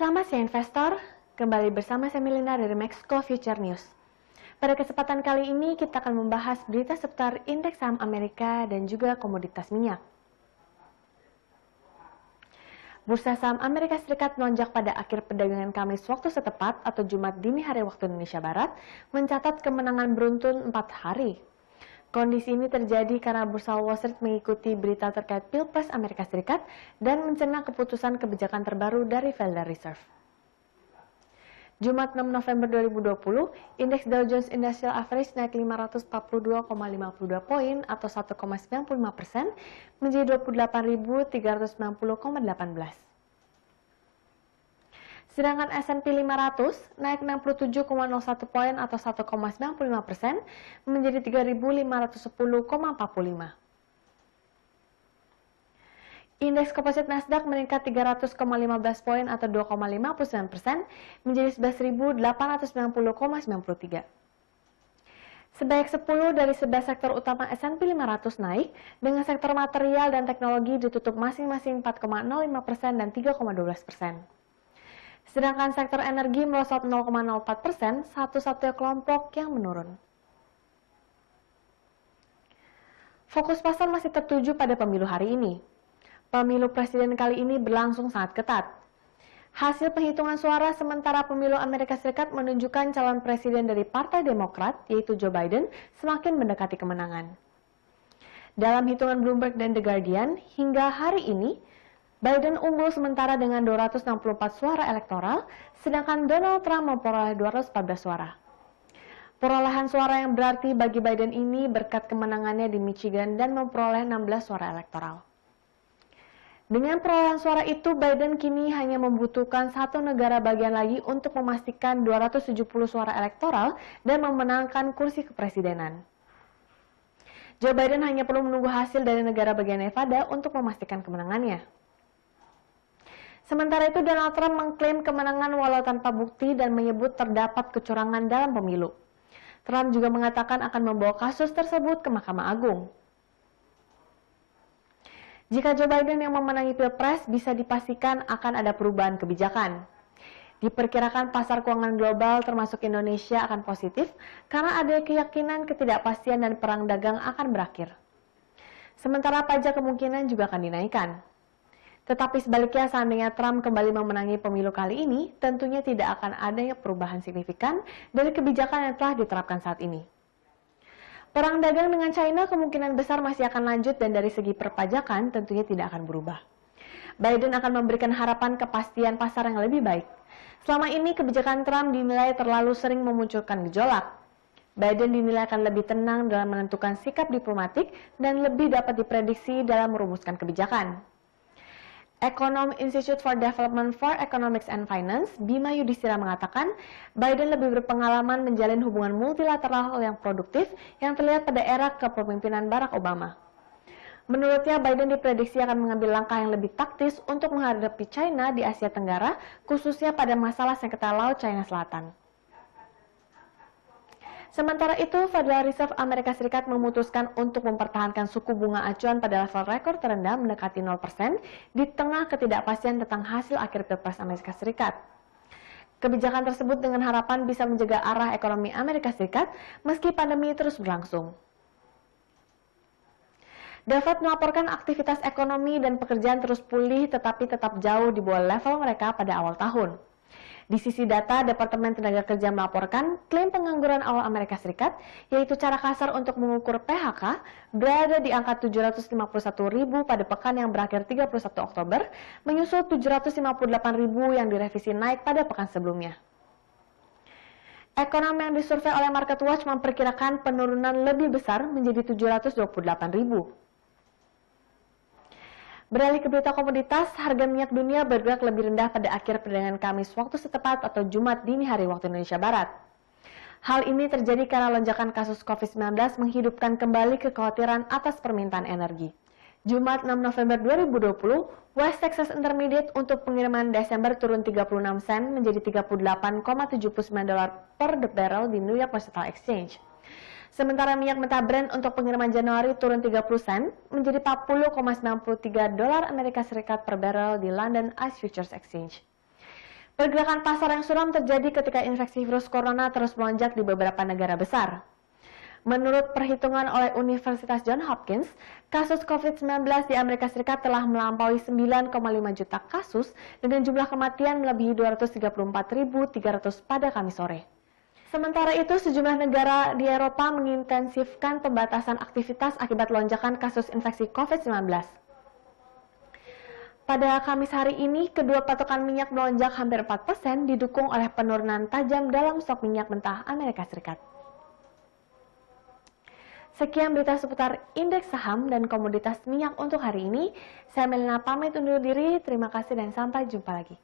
Selamat siang investor, kembali bersama saya Milena dari Mexico Future News. Pada kesempatan kali ini kita akan membahas berita seputar indeks saham Amerika dan juga komoditas minyak. Bursa saham Amerika Serikat melonjak pada akhir perdagangan Kamis waktu setempat atau Jumat dini hari waktu Indonesia Barat, mencatat kemenangan beruntun 4 hari. Kondisi ini terjadi karena bursa Wall Street mengikuti berita terkait Pilpres Amerika Serikat dan mencerna keputusan kebijakan terbaru dari Federal Reserve. Jumat 6 November 2020, indeks Dow Jones Industrial Average naik 542,52 poin atau 1,95% menjadi 28.390,18. Sedangkan S&P 500 naik 67,01 poin atau 1,95% menjadi 3.510,45. Indeks komposit Nasdaq meningkat 300,15 poin atau 2,59% menjadi 11.890,93. Sebanyak 10 dari 11 sektor utama S&P 500 naik, dengan sektor material dan teknologi ditutup masing-masing 4,05% dan 3,12%. Sedangkan sektor energi merosot 0,04%, satu-satunya kelompok yang menurun. Fokus pasar masih tertuju pada pemilu hari ini. Pemilu presiden kali ini berlangsung sangat ketat. Hasil penghitungan suara sementara pemilu Amerika Serikat menunjukkan calon presiden dari Partai Demokrat, yaitu Joe Biden, semakin mendekati kemenangan. Dalam hitungan Bloomberg dan The Guardian, hingga hari ini, Biden unggul sementara dengan 264 suara elektoral, sedangkan Donald Trump memperoleh 214 suara. Perolehan suara yang berarti bagi Biden ini berkat kemenangannya di Michigan dan memperoleh 16 suara elektoral. Dengan perolehan suara itu, Biden kini hanya membutuhkan satu negara bagian lagi untuk memastikan 270 suara elektoral dan memenangkan kursi kepresidenan. Joe Biden hanya perlu menunggu hasil dari negara bagian Nevada untuk memastikan kemenangannya. Sementara itu, Donald Trump mengklaim kemenangan walau tanpa bukti dan menyebut terdapat kecurangan dalam pemilu. Trump juga mengatakan akan membawa kasus tersebut ke Mahkamah Agung. Jika Joe Biden yang memenangi Pilpres, bisa dipastikan akan ada perubahan kebijakan. Diperkirakan pasar keuangan global termasuk Indonesia akan positif karena ada keyakinan ketidakpastian dan perang dagang akan berakhir. Sementara pajak kemungkinan juga akan dinaikkan. Tetapi sebaliknya, seandainya Trump kembali memenangi pemilu kali ini, tentunya tidak akan adanya perubahan signifikan dari kebijakan yang telah diterapkan saat ini. Perang dagang dengan China kemungkinan besar masih akan lanjut dan dari segi perpajakan tentunya tidak akan berubah. Biden akan memberikan harapan kepastian pasar yang lebih baik. Selama ini kebijakan Trump dinilai terlalu sering memunculkan gejolak. Biden dinilai akan lebih tenang dalam menentukan sikap diplomatik dan lebih dapat diprediksi dalam merumuskan kebijakan. Ekonom Institute for Development for Economics and Finance, Bima Yudhistira mengatakan, Biden lebih berpengalaman menjalin hubungan multilateral yang produktif yang terlihat pada era kepemimpinan Barack Obama. Menurutnya, Biden diprediksi akan mengambil langkah yang lebih taktis untuk menghadapi China di Asia Tenggara, khususnya pada masalah sengketa Laut China Selatan. Sementara itu, Federal Reserve Amerika Serikat memutuskan untuk mempertahankan suku bunga acuan pada level rekor terendah mendekati 0% di tengah ketidakpastian tentang hasil akhir Pilpres Amerika Serikat. Kebijakan tersebut dengan harapan bisa menjaga arah ekonomi Amerika Serikat meski pandemi terus berlangsung. The Fed melaporkan aktivitas ekonomi dan pekerjaan terus pulih tetapi tetap jauh di bawah level mereka pada awal tahun. Di sisi data, Departemen Tenaga Kerja melaporkan klaim pengangguran awal Amerika Serikat, yaitu cara kasar untuk mengukur PHK, berada di angka 751.000 pada pekan yang berakhir 31 Oktober, menyusul 758.000 yang direvisi naik pada pekan sebelumnya. Ekonom yang disurvei oleh MarketWatch memperkirakan penurunan lebih besar menjadi 728.000. Beralih ke berita komoditas, harga minyak dunia bergerak lebih rendah pada akhir perdagangan Kamis waktu setempat atau Jumat dini hari waktu Indonesia Barat. Hal ini terjadi karena lonjakan kasus COVID-19 menghidupkan kembali kekhawatiran atas permintaan energi. Jumat 6 November 2020, West Texas Intermediate untuk pengiriman Desember turun 36 sen menjadi $38,79 per barrel di New York Mercantile Exchange. Sementara minyak mentah Brent untuk pengiriman Januari turun 30 sen menjadi $40,93 Amerika Serikat per barrel di London Ice Futures Exchange. Pergerakan pasar yang suram terjadi ketika infeksi virus corona terus melonjak di beberapa negara besar. Menurut perhitungan oleh Universitas Johns Hopkins, kasus COVID-19 di Amerika Serikat telah melampaui 9,5 juta kasus dengan jumlah kematian melebihi 234.300 pada Kamis sore. Sementara itu, sejumlah negara di Eropa mengintensifkan pembatasan aktivitas akibat lonjakan kasus infeksi COVID-19. Pada Kamis hari ini, kedua patokan minyak melonjak hampir 4% didukung oleh penurunan tajam dalam stok minyak mentah Amerika Serikat. Sekian berita seputar indeks saham dan komoditas minyak untuk hari ini. Saya Melina pamit undur diri, terima kasih dan sampai jumpa lagi.